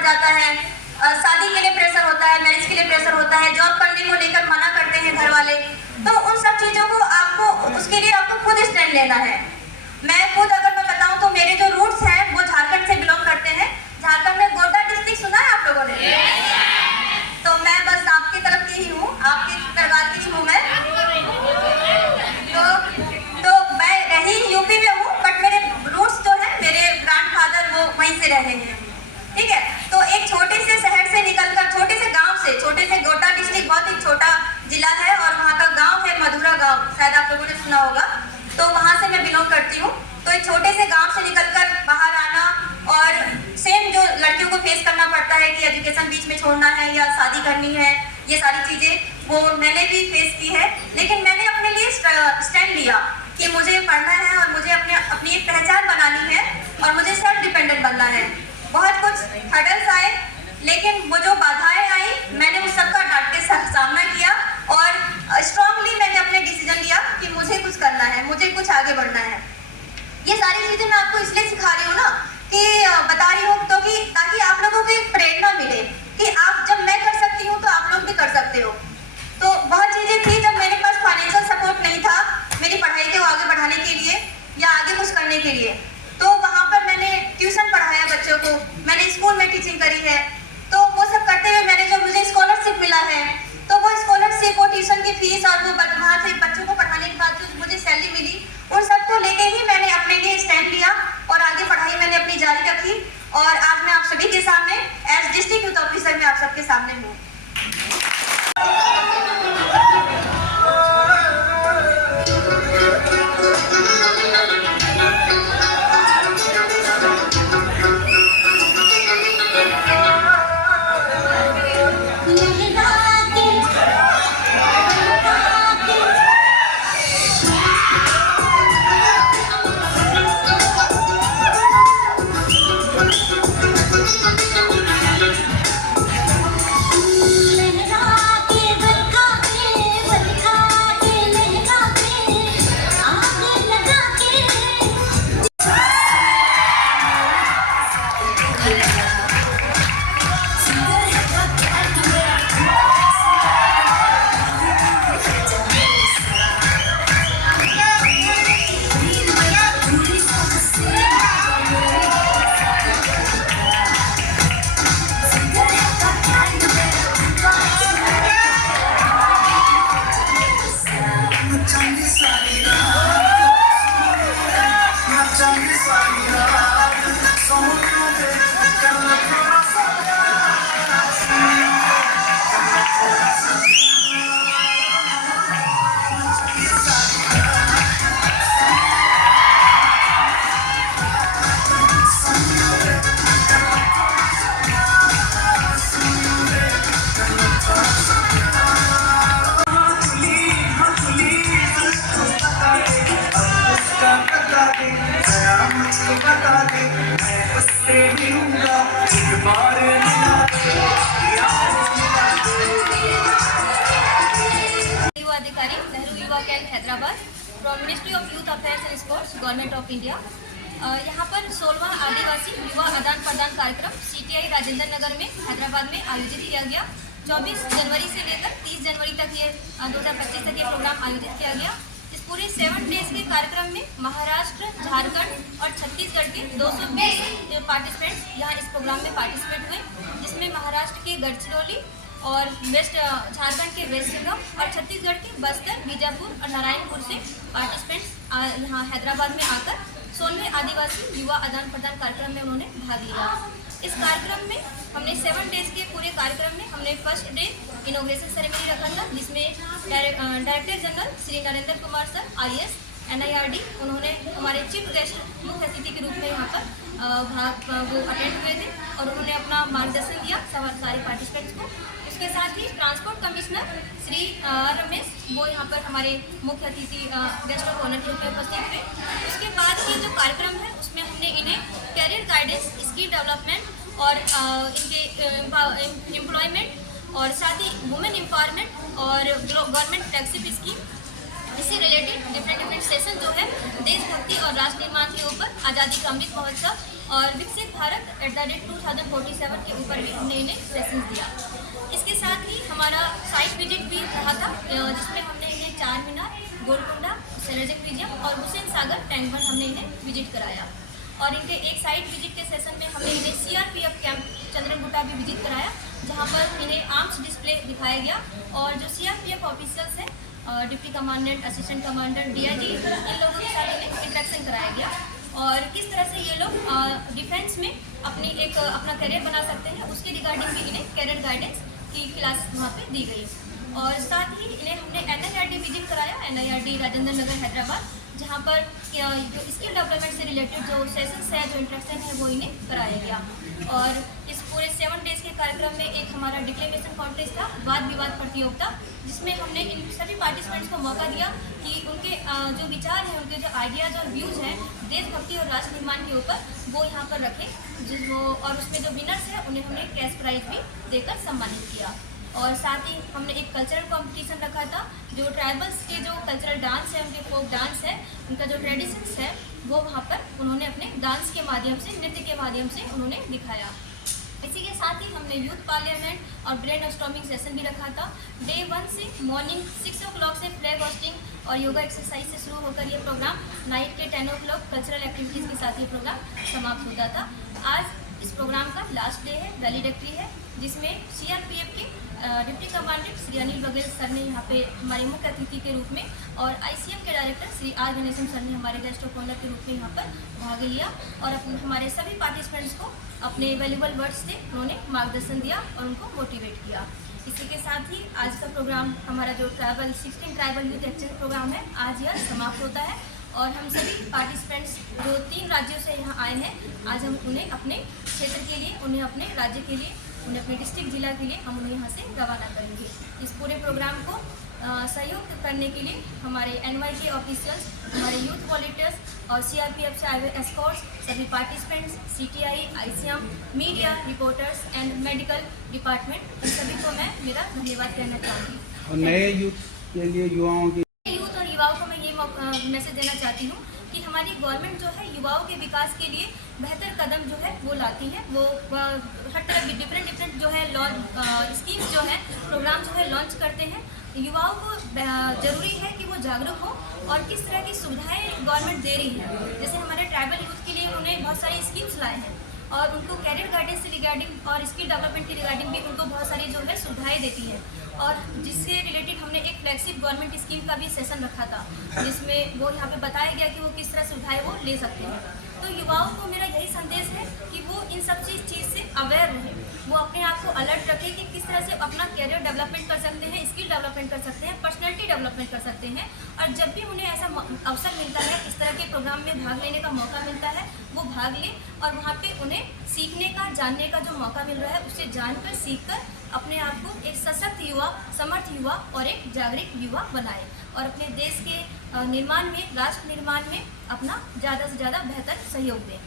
बढ़ जाता है, शादी के लिए प्रेशर होता है, मैरिज के लिए प्रेशर होता है, जॉब करने को लेकर मना करते हैं घर वाले। तो उन सब चीज़ों को आपको, उसके लिए आपको खुद स्टैंड लेना है। मैं खुद अगर मैं बताऊं तो मेरे जो रूट्स हैं वो झारखंड से बिलोंग करते हैं। झारखंड में गोड्डा डिस्ट्रिक्ट सुना है आप लोगों ने? तो मैं बस आपकी तरफ की ही हूँ, आपके परिवार की ही हूँ मैं। तो मैं रही यूपी में हूँ, बट मेरे रूट्स जो है, मेरे ग्रैंडफादर वो वहीं से रहे हैं। ठीक है, तो एक छोटे से शहर से निकलकर, छोटे से गांव से, छोटे से गोड्डा डिस्ट्रिक्ट बहुत ही छोटा जिला है और वहाँ का गांव है मधुरा गांव, शायद आप लोगों ने सुना होगा। तो वहाँ से मैं बिलोंग करती हूँ। तो एक छोटे से गांव से निकलकर बाहर आना और सेम जो लड़कियों को फेस करना पड़ता है कि एजुकेशन बीच में छोड़ना है या शादी करनी है, ये सारी चीज़ें वो मैंने भी फेस की है। लेकिन मैंने अपने लिए स्टैंड लिया कि मुझे पढ़ना है और मुझे अपनी एक पहचान बनानी है और मुझे सेल्फ डिपेंडेंट बनना है। बहुत कुछ हर्डल्स आए, लेकिन वो जो बाधाएं आई, मैंने उस सबका डट के सामना किया और स्ट्रांगली मैंने अपने डिसीजन लिया कि मुझे कुछ करना है, मुझे कुछ आगे बढ़ना है। ये सारी चीज़ें मैं आपको इसलिए सिखा रही हूँ ना, कि बता रही हूँ तो कि ताकि आप लोगों को एक प्रेरणा मिले कि आप, जब मैं कर सकती हूँ तो आप लोग भी कर सकते हो। तो बहुत चीज़ें थी जब मेरे पास फाइनेंशियल सपोर्ट नहीं था मेरी पढ़ाई को आगे बढ़ाने के लिए या आगे कुछ करने के लिए। तो वहाँ पर मैंने ट्यूशन पढ़ाया बच्चों को, मैंने स्कूल में टीचिंग करी है। तो वो सब करते हुए मैंने जब मुझे स्कॉलरशिप मिला है, तो वो स्कॉलरशिप और ट्यूशन की फीस और वो वहाँ से बच्चों को पढ़ाने के बाद जो मुझे सैलरी मिली, उन सबको लेके ही मैंने अपने लिए स्टैंड लिया और आगे पढ़ाई मैंने अपनी जारी रखी। और आज मैं आप सभी के सामने एज डिस्ट्रिक्ट यूथ ऑफिसर में आप सबके सामने हूँ। अधिकारी नेहरू युवा camp Hyderabad from ministry of youth affairs and sports government of India. यहाँ पर 16वां आदिवासी युवा आदान प्रदान कार्यक्रम CTI राजेंद्र नगर में हैदराबाद में आयोजित किया गया। 24 जनवरी से लेकर 30 जनवरी तक ये 2025 तक ये प्रोग्राम आयोजित किया गया। इस पूरे 7 डेज के कार्यक्रम में महाराष्ट्र, झारखंड और छत्तीसगढ़ के 220 पार्टिसिपेंट्स यहाँ इस प्रोग्राम में पार्टिसिपेट हुए, जिसमें महाराष्ट्र के गढ़चिरौली और वेस्ट झारखंड के वेस्ट सिंहम और छत्तीसगढ़ के बस्तर, बीजापुर और नारायणपुर से पार्टिसिपेंट्स यहाँ हैदराबाद में आकर 16वें आदिवासी युवा आदान प्रदान कार्यक्रम में उन्होंने भाग लिया। इस कार्यक्रम में हमने 7 डेज के पूरे कार्यक्रम में हमने फर्स्ट डे इनॉग्रेशन सेरेमनी रखा था, जिसमें director general Shri Narendra Kumar sir IAS NIRD उन्होंने हमारे चीफ गेस्ट मुख्य अतिथि के रूप में यहाँ पर वो अटेंड हुए थे और उन्होंने अपना मार्गदर्शन दिया सारे पार्टिसिपेंट्स को। इसके साथ ही ट्रांसपोर्ट कमिश्नर श्री रमेश वो यहाँ पर हमारे मुख्य अतिथि गेस्ट ऑफ ऑनर के रूप में उपस्थित हुए। उसके बाद ये जो कार्यक्रम है उसमें हमने इन्हें कैरियर गाइडेंस, स्किल डेवलपमेंट और इनके एम्प्लॉयमेंट और साथ ही वुमेन एम्पावरमेंट और गवर्नमेंट फ्लैगशिप स्कीम इससे रिलेटेड डिफरेंट सेशन जो है देशभक्ति और राष्ट्र निर्माण के ऊपर, आज़ादी का अमृत महोत्सव और विकसित भारत @2047 के ऊपर भी हमने इन्हें सेशन दिया। इसके साथ ही हमारा साइट विजिट भी रहा था, जिसमें हमने इन्हें चार मीनार, गोलकुंडा, सैलर्जिक म्यूजियम और हुसैन सागर टैंक बंद हमने इन्हें विजिट कराया। और इनके एक साइट विजिट के सेशन में हमने इन्हें CRPF कैंप चंद्रनगुटा भी विजिट कराया, जहां पर इन्हें आर्म्स डिस्प्ले दिखाया गया और जो CRPF ऑफिसर्स हैं, deputy commandant, assistant commandant, DIG, इन लोगों के साथ इन्हें इंटरेक्शन कराया गया और किस तरह से ये लोग डिफेंस में अपना करियर बना सकते हैं, उसके रिगार्डिंग भी इन्हें करियर गाइडेंस की क्लास वहाँ पे दी गई। और साथ ही इन्हें हमने NIRD विजिट कराया, NIRD राजेंद्र नगर हैदराबाद, जहाँ पर जो स्किल डेवलपमेंट से रिलेटेड जो सेशंस है, जो इंटरेक्शन है, वो इन्हें कराया गया। और इस पूरे 7 डेज़ के कार्यक्रम में एक हमारा डिक्लेमेशन कॉन्टेस्ट था, वाद विवाद प्रतियोगिता, जिसमें हमने इन सभी पार्टिसिपेंट्स को मौका दिया कि उनके जो विचार हैं, उनके जो आइडियाज़ और व्यूज़ हैं देशभक्ति और राष्ट्र निर्माण के ऊपर, वो यहाँ पर रखें। और उसमें जो विनर्स हैं उन्हें हमने कैश प्राइज भी देकर सम्मानित किया। और साथ ही हमने एक कल्चरल कंपटीशन रखा था, जो ट्राइबल्स के जो कल्चरल डांस है, उनके फोक डांस है, उनका जो ट्रेडिशंस है, वो वहाँ पर उन्होंने अपने डांस के माध्यम से, नृत्य के माध्यम से उन्होंने दिखाया। इसी के साथ ही हमने यूथ पार्लियामेंट और ब्रेन स्टॉर्मिंग सेशन भी रखा था। डे 1 से मॉर्निंग 6 o'clock से फ्लैग होस्टिंग और योगा एक्सरसाइज से शुरू होकर ये प्रोग्राम नाइट के 10 o'clock कल्चरल एक्टिविटीज़ के साथ ये प्रोग्राम समाप्त होता था। आज इस प्रोग्राम का लास्ट डे है, वैलिडेटरी है, जिसमें CRPF के deputy commandant Shri Anil Baghel sir ने यहाँ पे हमारे मुख्य अतिथि के रूप में और ICF के director Shri R Ganesham sir ने हमारे गेस्ट ऑफ ऑनर के रूप में यहाँ पर भाग लिया और हमारे सभी पार्टिसिपेंट्स को अपने वैल्यूबल वर्ड्स से उन्होंने मार्गदर्शन दिया और उनको मोटिवेट किया। इसी के साथ ही आज का प्रोग्राम, हमारा जो 16 ट्राइबल यूथ एक्सचेंज प्रोग्राम है, आज यह समाप्त होता है और हम सभी पार्टिसिपेंट्स जो 3 राज्यों से यहाँ आए हैं, आज हम उन्हें अपने क्षेत्र के लिए, उन्हें अपने राज्य के लिए, उन्हें अपने डिस्ट्रिक्ट जिला के लिए हम उन्हें यहाँ से रवाना करेंगे। इस पूरे प्रोग्राम को सहयोग करने के लिए हमारे NYK ऑफिशियल्स, हमारे यूथ वॉलंटियर्स और CRPF से आए हुए एस्कॉर्ट्स, सभी participants, CTI, ICM, media reporters and medical department, इन सभी को मैं मेरा धन्यवाद कहना चाहूँगी। और नए यूथ के लिए, युवाओं की युवाओं को मैं ये मैसेज देना चाहती हूँ कि हमारी गवर्नमेंट जो है युवाओं के विकास के लिए बेहतर कदम जो है वो लाती है। वो हर तरह की डिफरेंट जो है स्कीम्स जो है, प्रोग्राम जो है लॉन्च करते हैं। युवाओं को ज़रूरी है कि वो जागरूक हो और किस तरह की सुविधाएं गवर्नमेंट दे रही है। जैसे हमारे ट्राइबल यूथ के लिए उन्होंने बहुत सारी स्कीम्स लाए हैं और उनको कैरियर गाइडेंस से रिगार्डिंग और स्किल डेवलपमेंट के रिगार्डिंग भी उनको बहुत सारी जो है सुविधाएं देती है। और जिससे रिलेटेड हमने एक फ्लैगशिप गवर्नमेंट स्कीम का भी सेशन रखा था, जिसमें वो यहाँ पे बताया गया कि वो किस तरह सुविधाएं वो ले सकते हैं। तो युवाओं को मेरा यही संदेश है कि वो इन सब चीज़ से अवेयर रहें, वो अपने आप को अलर्ट रखें कि किस तरह से अपना कैरियर डेवलपमेंट कर सकते हैं, स्किल डेवलपमेंट कर सकते हैं, पर्सनैलिटी डेवलपमेंट कर सकते हैं। और जब भी उन्हें ऐसा अवसर मिलता है, इस तरह के प्रोग्राम में भाग लेने का मौका मिलता है, वो भाग लें और वहाँ पे उन्हें सीखने का, जानने का जो मौका मिल रहा है, उससे जानकर, सीखकर अपने आप को एक सशक्त युवा, समर्थ युवा और एक जागरूक युवा बनाए और अपने देश के निर्माण में, राष्ट्र निर्माण में अपना ज़्यादा से ज़्यादा बेहतर सहयोग दें।